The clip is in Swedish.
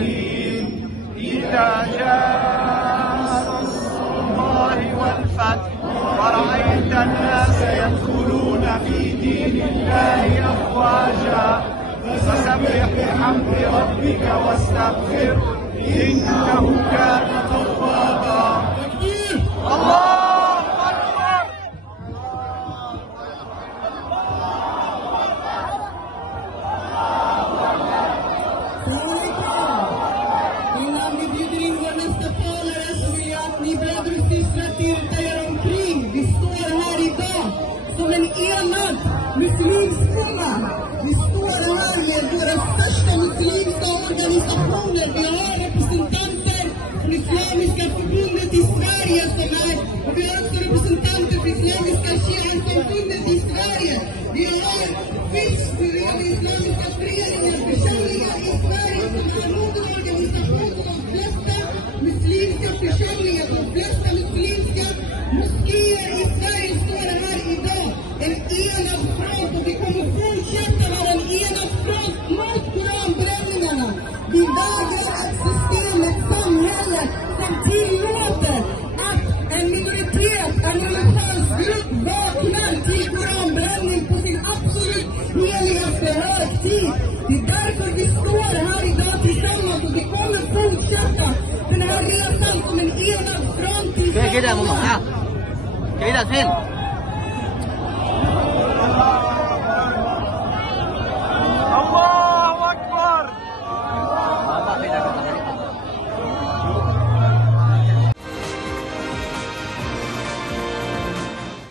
العالمين. إذا جاء نصر الله والفتح ورأيت الناس يدخلون في دين الله أفواجا فسبح بحمد ربك واستغفره إنه كان توابا. الله أكبر. Innan vi bjuder in vår nästa talare så vill jag att ni bröder och systrar tittar er omkring. Vi står här idag som en enad muslimsumma. Vi står här med våra största muslimska organisationer. Vi har representanter från Islamiska förbundet i Sverige som är, och vi har också representanter för Islamiska Shia-samfundet i Sverige. Vi har Islamiska föreningar, församlingar i Sverige som är moderorganisation för de flesta muslimska församlingar, de flesta muslimska moskéer i Sverige står här idag. En enad front, och vi kommer fortsätta vara en enad front mot koranbränningarna. Vi vägrar ett system, ett samhälle som tillåter att en minoritet, en religiös grupp vaknar till koranbränning på sin absolut heligaste högtid. Det är därför vi står här idag tillsammans, och vi kommer fortsätta den här resan som en enad front. Kìa, kìa, một ngọn nha. Kìa, là thêm.